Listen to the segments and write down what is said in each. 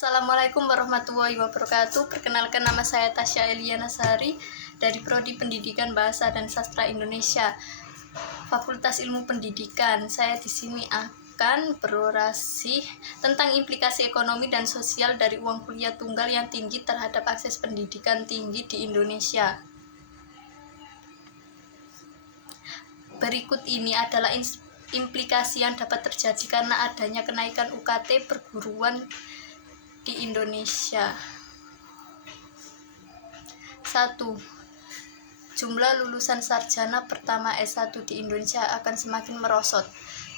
Assalamualaikum warahmatullahi wabarakatuh. Perkenalkan, nama saya Tasya Eliana Sari dari Prodi Pendidikan Bahasa dan Sastra Indonesia, Fakultas Ilmu Pendidikan. Saya di sini akan berorasi tentang implikasi ekonomi dan sosial dari uang kuliah tunggal yang tinggi terhadap akses pendidikan tinggi di Indonesia. Berikut ini adalah implikasi yang dapat terjadi karena adanya kenaikan UKT perguruan di Indonesia. 1. Jumlah lulusan sarjana pertama S1 di Indonesia akan semakin merosot.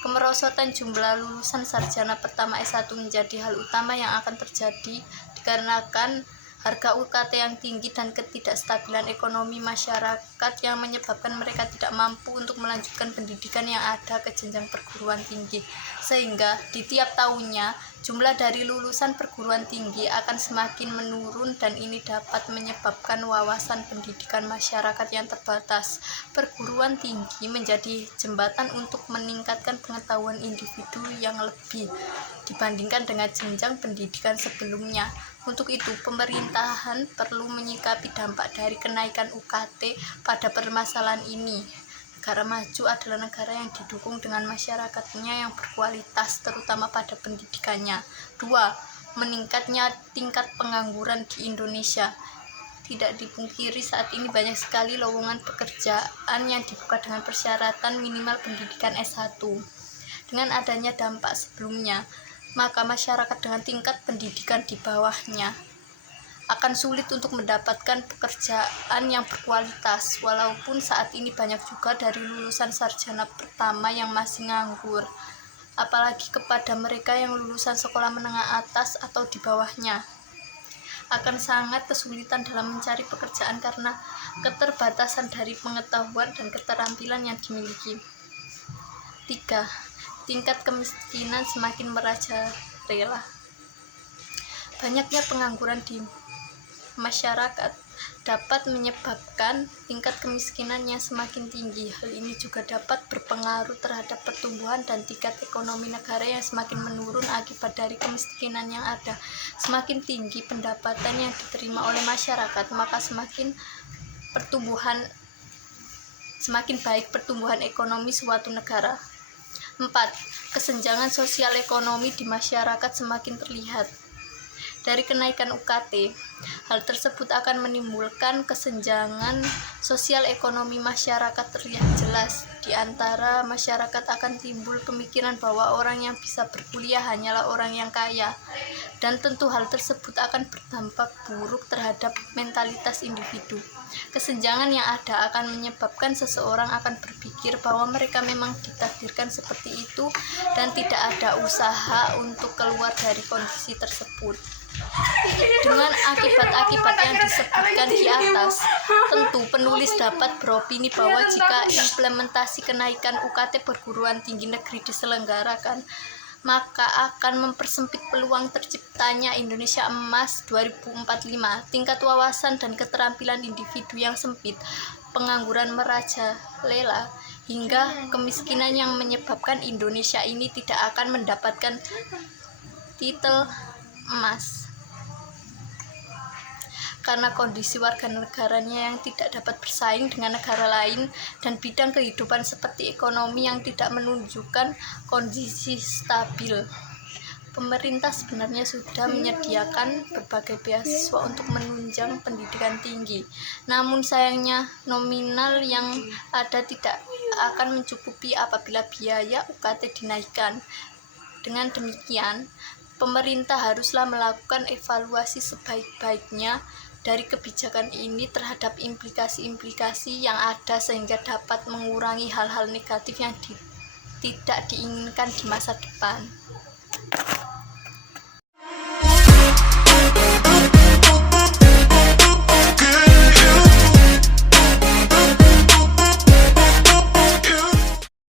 Kemerosotan jumlah lulusan sarjana pertama S1 menjadi hal utama yang akan terjadi dikarenakan harga UKT yang tinggi dan ketidakstabilan ekonomi masyarakat yang menyebabkan mereka tidak mampu untuk melanjutkan pendidikan yang ada ke jenjang perguruan tinggi, sehingga di tiap tahunnya jumlah dari lulusan perguruan tinggi akan semakin menurun dan ini dapat menyebabkan wawasan pendidikan masyarakat yang terbatas. Perguruan tinggi menjadi jembatan untuk meningkatkan pengetahuan individu yang lebih dibandingkan dengan jenjang pendidikan sebelumnya. Untuk itu, pemerintahan perlu menyikapi dampak dari kenaikan UKT pada permasalahan ini. Negara maju adalah negara yang didukung dengan masyarakatnya yang berkualitas, terutama pada pendidikannya. 2. Meningkatnya tingkat pengangguran di Indonesia. Tidak dipungkiri saat ini banyak sekali lowongan pekerjaan yang dibuka dengan persyaratan minimal pendidikan S1. Dengan adanya dampak sebelumnya, maka masyarakat dengan tingkat pendidikan di bawahnya akan sulit untuk mendapatkan pekerjaan yang berkualitas, walaupun saat ini banyak juga dari lulusan sarjana pertama yang masih nganggur, apalagi kepada mereka yang lulusan sekolah menengah atas atau di bawahnya akan sangat kesulitan dalam mencari pekerjaan karena keterbatasan dari pengetahuan dan keterampilan yang dimiliki. 3. Tingkat kemiskinan semakin merajalela. Banyaknya pengangguran di masyarakat dapat menyebabkan tingkat kemiskinan yang semakin tinggi. Hal ini juga dapat berpengaruh terhadap pertumbuhan dan tingkat ekonomi negara yang semakin menurun akibat dari kemiskinan yang ada. Semakin tinggi pendapatan yang diterima oleh masyarakat, maka semakin baik pertumbuhan ekonomi suatu negara. 4. Kesenjangan sosial ekonomi di masyarakat semakin terlihat. Dari kenaikan UKT, hal tersebut akan menimbulkan kesenjangan sosial ekonomi masyarakat terlihat jelas. Di antara masyarakat akan timbul pemikiran bahwa orang yang bisa berkuliah hanyalah orang yang kaya, dan tentu hal tersebut akan berdampak buruk terhadap mentalitas individu. Kesenjangan yang ada akan menyebabkan seseorang akan berpikir bahwa mereka memang ditakdirkan seperti itu dan tidak ada usaha untuk keluar dari kondisi tersebut. Dengan akibat-akibat yang disebutkan di atas, tentu penulis dapat beropini bahwa jika implementasi kenaikan UKT perguruan tinggi negeri diselenggarakan, maka akan mempersempit peluang terciptanya Indonesia Emas 2045. Tingkat wawasan dan keterampilan individu yang sempit, pengangguran merajalela, hingga kemiskinan yang menyebabkan Indonesia ini tidak akan mendapatkan titel emas karena kondisi warga negaranya yang tidak dapat bersaing dengan negara lain dan bidang kehidupan seperti ekonomi yang tidak menunjukkan kondisi stabil. Pemerintah sebenarnya sudah menyediakan berbagai beasiswa untuk menunjang pendidikan tinggi. Namun sayangnya nominal yang ada tidak akan mencukupi apabila biaya UKT dinaikkan. Dengan demikian, pemerintah haruslah melakukan evaluasi sebaik-baiknya dari kebijakan ini terhadap implikasi-implikasi yang ada sehingga dapat mengurangi hal-hal negatif yang tidak diinginkan di masa depan.